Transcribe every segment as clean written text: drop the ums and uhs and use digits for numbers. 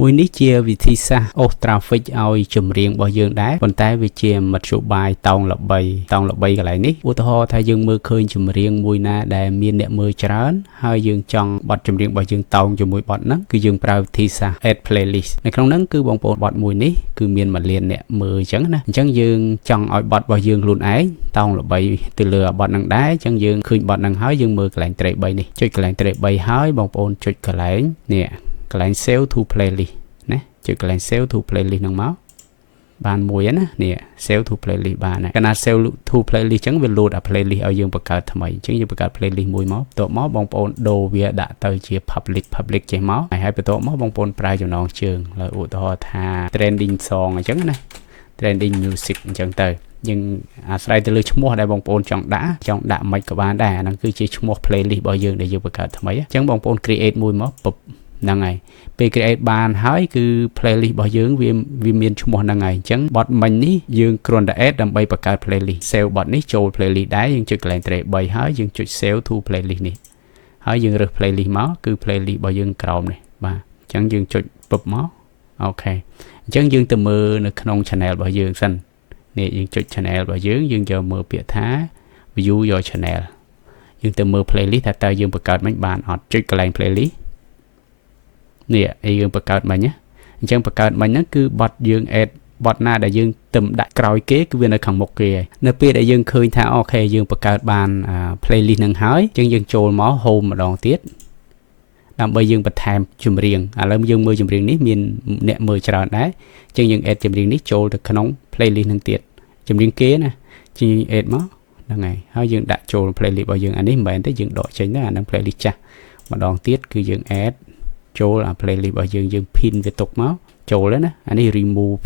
មួយនេះជាវិធីសាស្ត្រអូស traffic ឲ្យចម្រៀងរបស់យើងដែរប៉ុន្តែវាជាមធ្យោបាយតោងល្បីកន្លែងនេះឧទាហរណ៍ថាយើងមើលឃើញចម្រៀងមួយណាដែលមានអ្នកមើលច្រើនហើយយើងចង់បទចម្រៀងរបស់យើងតោងជាមួយបទហ្នឹងគឺយើងប្រើវិធីសាស្ត្រ add playlist នៅក្នុងហ្នឹងគឺបងប្អូនបទមួយនេះគឺមាន1លានអ្នកមើលអញ្ចឹងណាអញ្ចឹងយើងចង់ឲ្យបទរបស់យើងខ្លួនឯងតោងល្បីទៅលើបទហ្នឹងដែរអញ្ចឹងយើងឃើញបទហ្នឹងហើយយើងមើលកន្លែង track 3នេះចុចកន្លែង track 3ហើយបងប្អូនចុចកន្លែងនេះកន្លែង save to playlist ណាចុចកន្លែង save to playlist ហ្នឹងមកបានមួយណានេះ save to playlist បានហើយកាលណា save to playlist អញ្ចឹងវា load អា playlist ឲ្យយើងបង្កើតថ្មីអញ្ចឹងយើងបង្កើត playlist មួយមកបន្ទាប់មកបងប្អូនដូរវាដាក់ទៅជា public ចេះមកហើយបន្ទាប់មកបងប្អូនប្រើចំណងជើងហើយឧទាហរណ៍ថា trending song អញ្ចឹងណា trending music អញ្ចឹងទៅយើងអាស្រ័យទៅលើឈ្មោះដែលបងប្អូនចង់ដាក់មិនក៏បានដែរអាហ្នឹងគឺជាឈ្មោះ playlist របស់យើងដែលយើងបង្កើតថ្មីអញ្ចឹងបងប្អូន create មួយមកពុបហ្នឹងហើយពេល create បានហើយគឺ playlist របស់យើងវាមានឈ្មោះហ្នឹងហើយអញ្ចឹងបទមិញនេះយើងគ្រាន់តែ add ដើម្បីបង្កើត playlist save បទនេះចូល playlist ដែរយើងចុចកន្លែង track 3ហើយយើងចុច save to playlist នេះហើយយើងរើស playlist មកគឺ playlist របស់យើងក្រោមនេះបាទអញ្ចឹងយើងចុចពុបមកអូខេអញ្ចឹងយើងទៅមើលនៅក្នុង channel របស់យើងសិននេះយើងចុច channel របស់យើងយកមើលពាក្យថា view your channel យើងទៅមើល playlist ថាតើយើងបង្កើតមិនបានអត់ចុចកន្លែង playlist នេះយើងបង្កើតមិញណាអញ្ចឹងបង្កើតមិញហ្នឹងគឺបទយើង add បទណាដែលយើងទឹមដាក់ក្រោយគេគឺវានៅខាងមុខគេហើយនៅពេលដែលយើងឃើញថាអូខេយើងបង្កើតបានplaylist ហ្នឹងហើយអញ្ចឹងយើងចូលមក home ម្ដងទៀតដើម្បីយើងបន្ថែមចម្រៀងឥឡូវយើងមើលចម្រៀងនេះមានអ្នកមើលច្រើនដែរអញ្ចឹងយើង add ចម្រៀងនេះចូលទៅក្នុង playlist ហ្នឹងទៀតចម្រៀងគេណាជា add មកហ្នឹងហើយយើងដាក់ចូល playlist របស់យើងអានេះមិនមែនទេយើងដកចេញទៅអាហ្នឹង playlist ចាស់ម្ដងទៀតគឺយើង add ចូលអា playlist របស់យើង pin វាទុកមកចូលហើយណាអានេះ remove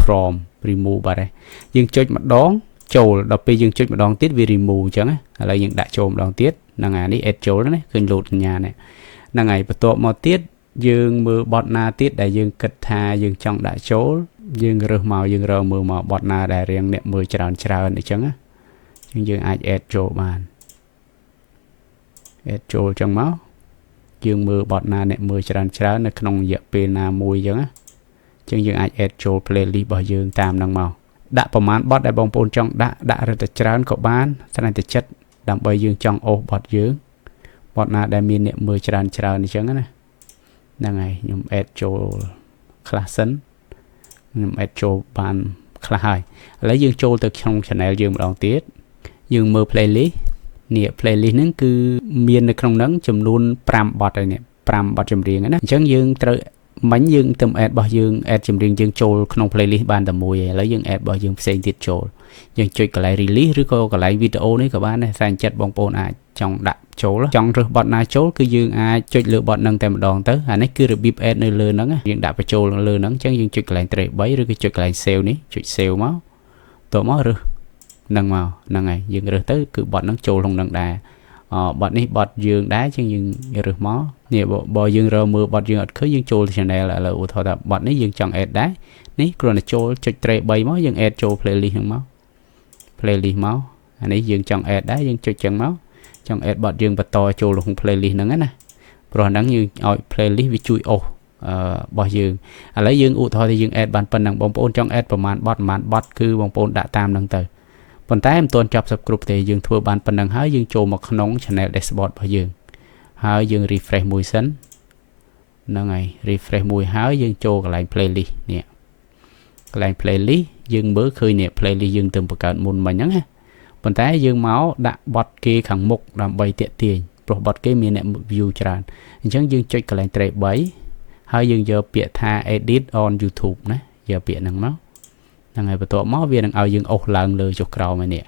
បាត់ហើយយើងចុចម្ដងចូលដល់ពេលយើងចុចម្ដងទៀតវា remove អញ្ចឹងណាឥឡូវយើងដាក់ចូលម្ដងទៀតហ្នឹងអានេះ add ចូលណាឃើញ load សញ្ញានេះហ្នឹងហើយបន្ទាប់មកទៀតយើងមើលបទណាទៀតដែលយើងគិតថាយើងចង់ដាក់ចូលយើងរើសមកយើងរកមើលមកបទណាដែលរៀងអ្នកមើលច្រើនអញ្ចឹងណាអញ្ចឹងយើងអាច add ចូលបាន add ចូលអញ្ចឹងមកយើងមើលបទណាអ្នកមើលច្រើននៅក្នុងរយៈពេលណាមួយអញ្ចឹងណាអញ្ចឹងយើងអាច add ចូល playlist របស់យើងតាមហ្នឹងមកដាក់ប្រមាណបទដែលបងប្អូនចង់ដាក់រត់តែច្រើនក៏បានស្នេហ៍តែចិត្តដើម្បីយើងចង់អូសបទយើងបទណាដែលមានអ្នកមើលច្រើនអញ្ចឹងណាហ្នឹងហើយខ្ញុំ add ចូលខ្លះសិនខ្ញុំ add ចូលបានខ្លះហើយឥឡូវយើងចូលទៅក្នុង channel យើងម្ដងទៀតយើងមើល playlist នេះ playlist ហ្នឹងគឺមាននៅក្នុងហ្នឹងចំនួន5បទហើយនេះ5បទចម្រៀងណាអញ្ចឹងយើងត្រូវមិញយើងទៅ add របស់យើង add ចម្រៀងយើងចូលក្នុង playlist បានតែមួយហើយឥឡូវយើង add របស់យើងផ្សេងទៀតចូលយើងចុចកន្លែង release ឬក៏កន្លែងវីដេអូនេះក៏បានដែរតែចិត្តបងប្អូនអាចចង់ដាក់ចូលចង់រើសបទណាចូលគឺយើងអាចចុចលើបទហ្នឹងតែម្ដងទៅអានេះគឺរបៀប add នៅលើហ្នឹងយើងដាក់បញ្ចូលលើហ្នឹងអញ្ចឹងយើងចុចកន្លែង track 3ឬក៏ចុចកន្លែង save នេះចុច save មកតោះមករើសហ្នឹងមកហ្នឹងហើយយើងរើសទៅគឺបទហ្នឹងចូលក្នុងហ្នឹងដែរបទនេះបទយើងដែរជាងយើងរើសមកនេះបើយើងរើមើលបទយើងអត់ឃើញយើងចូល channel ឥឡូវឧទាហរណ៍ថាបទនេះយើងចង់ add ដែរនេះគ្រាន់តែចូលចុច track 3មកយើង add ចូល playlist ហ្នឹងមកអានេះយើងចង់ add ដែរយើងចុចចឹងមកចង់ add បទយើងបន្តចូលក្នុង playlist ហ្នឹងណាព្រោះហ្នឹងយើងឲ្យ playlist វាជួយអូសរបស់យើងឥឡូវយើងឧទាហរណ៍ថាយើង add បានប៉ុណ្ណឹងបងប្អូនចង់ add ប្រមាណបទគឺបងប្អូនដាក់តាមហ្នឹងទៅប៉ុន្តែមិនទាន់ចប់សពគ្រប់ទេយើងធ្វើបានប៉ុណ្ណឹងហើយយើងចូលមកក្នុង channel dashboard របស់យើងហើយយើង refresh មួយសិនហ្នឹងហើយ refresh មួយហើយយើងចូលកន្លែង playlist នេះកន្លែង playlist យើងមើលឃើញនេះ playlist យើងទៅបង្កើតមុនមិញហ្នឹងណាប៉ុន្តែយើងមកដាក់បទគេខាងមុខដើម្បីទាក់ទាញព្រោះបទគេមានអ្នក view ច្រើនអញ្ចឹងយើងចុចកន្លែង track 3ហើយយើងយកពាក្យថា edit on YouTube ណាយកពាក្យហ្នឹងមកហ្នឹងហើយបន្ទាប់មកវានឹងឲ្យយើងអូសឡើងលើចុះក្រោមហើយនេះ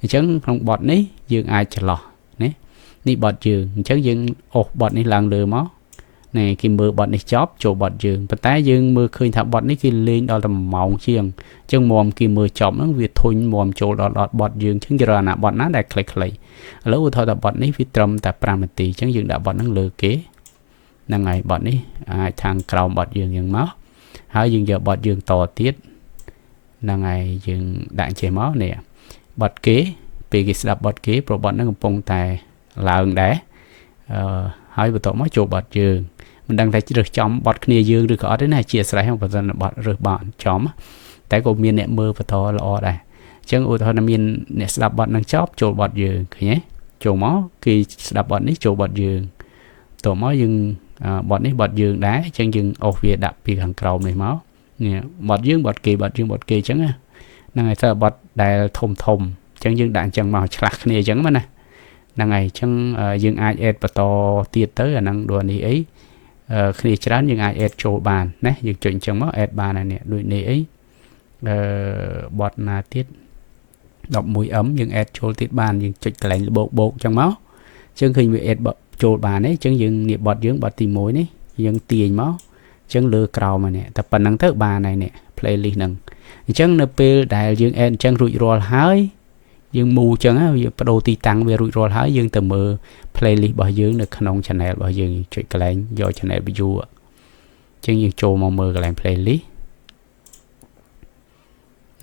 អញ្ចឹងក្នុងបទនេះយើងអាចច្រឡោះនេះបទយើងអញ្ចឹងយើងអូសបទនេះឡើងលើមកនេះគេមើលបទនេះចប់ចូលបទយើងប៉ុន្តែយើងមើលឃើញថាបទនេះគេលេងដល់តែ1ម៉ោងជាងអញ្ចឹងមុំគេមើលចប់ហ្នឹងវាធុញមុំចូលដល់បទយើងអញ្ចឹងគេរកអាបទណាដែលខ្លីឥឡូវឧទាហរណ៍ថាបទនេះវាត្រឹមតែ5នាទីអញ្ចឹងយើងដាក់បទហ្នឹងលើគេហ្នឹងហើយបទនេះអាចខាងក្រោមបទយើងយ៉ាងមកហើយយើងយកបទយើងតទៀតហ្នឹងហើយយើងដាក់ចេះមកនេះបទគេពេលគេស្ដាប់បទគេប្រវត្តិហ្នឹងកំពុងតែឡើងដែរហើយបន្ទាប់មកចូលបទយើង mình đang thấy được chấm bọt kia dương được có thế này chia sẻ không phải là bọt được bọn chấm tại có miền nẹt mơ và to là đây chẳng ủi thôi là miền nẹt đạp bọt đang chóp chỗ bọt dương nhé chỗ máu khi đạp bọt ní chỗ bọt dương tổ máu dương bọt ní bọt dương đá chẳng dương ô việt đạp bị hàng cầu này máu nè bọt dương bọt kỳ chẳng à năng ngày thợ bọt đại thùng chẳng dương đạn chẳng màu chặt này chẳng mà nè năng ngày chẳng dương ai ed và to tiệt tới là năng đùa này ấy khi chán dương ai ed chỗ bàn nè dương chuyện chẳng máu ed bàn này nè đuổi này ấy bọt là tiết đọc mũi ấm dương ed chỗ tiết bàn dương chuyện cái bộ trong máu chẳng khi bị ed chỗ bàn ấy chẳng dương niệm bọt dương bọt tìm mối đấy dương tiền máu chẳng lừa cầu mà nè tập phần năng thức bàn này nè playlist nâng chẳng nợ pe đại dương en chẳng rủi ro hái dương mù chẳng á bắt đầu ti tăng về rủi ro hái dương từ mờ playlist bảo dương được khăn channel bảo dương chuyện cái này do channel bị du chẳng dương trâu mong mơ cái playlist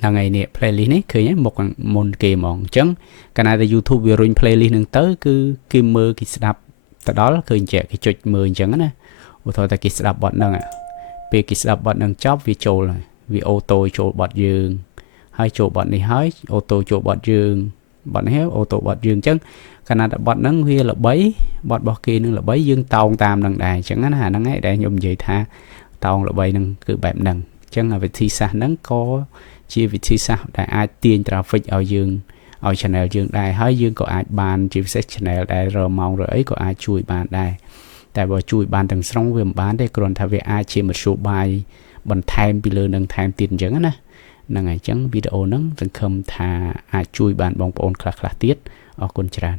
là ngày nè playlist nàyคือmột môn kỳ mòn chẳng cái này là YouTube về rồi playlist nâng tới cứ kim mơ cái snap từ đó làคือtrẻ cái chuyện mười chẳng á thôi ta cái snap bot nâng à về cái snap bot nâng chop vì trâu rồi vì ô tô chỗ bọt dương hai chỗ bọt này hai ô tô chỗ bọt dương bọt này ô tô bọt dương chứ khả năng bọt nắng huy là bấy bọt bọt kia nữa là bấy dương tàu tam đằng đài chẳng hạn hà nắng ấy để nhung vậy tha tàu là bấy nâng cứ bẹp nâng chẳng là vị thi xa nắng có chia vị thi xa đại ai tiền traffic ở dương ở channel dương đài hai dương có ai bàn chia sẻ channel đài rồi mong rồi ấy có ai chui bàn đài tại vì chui bàn từng sống về bán đây còn thay vì ai chia một số bài bằng time bị lừa nâng time tiền chẳng á nè ngày chẳng video nâng từng không thà chui bàn bóng ôn khá tiết ở con tràn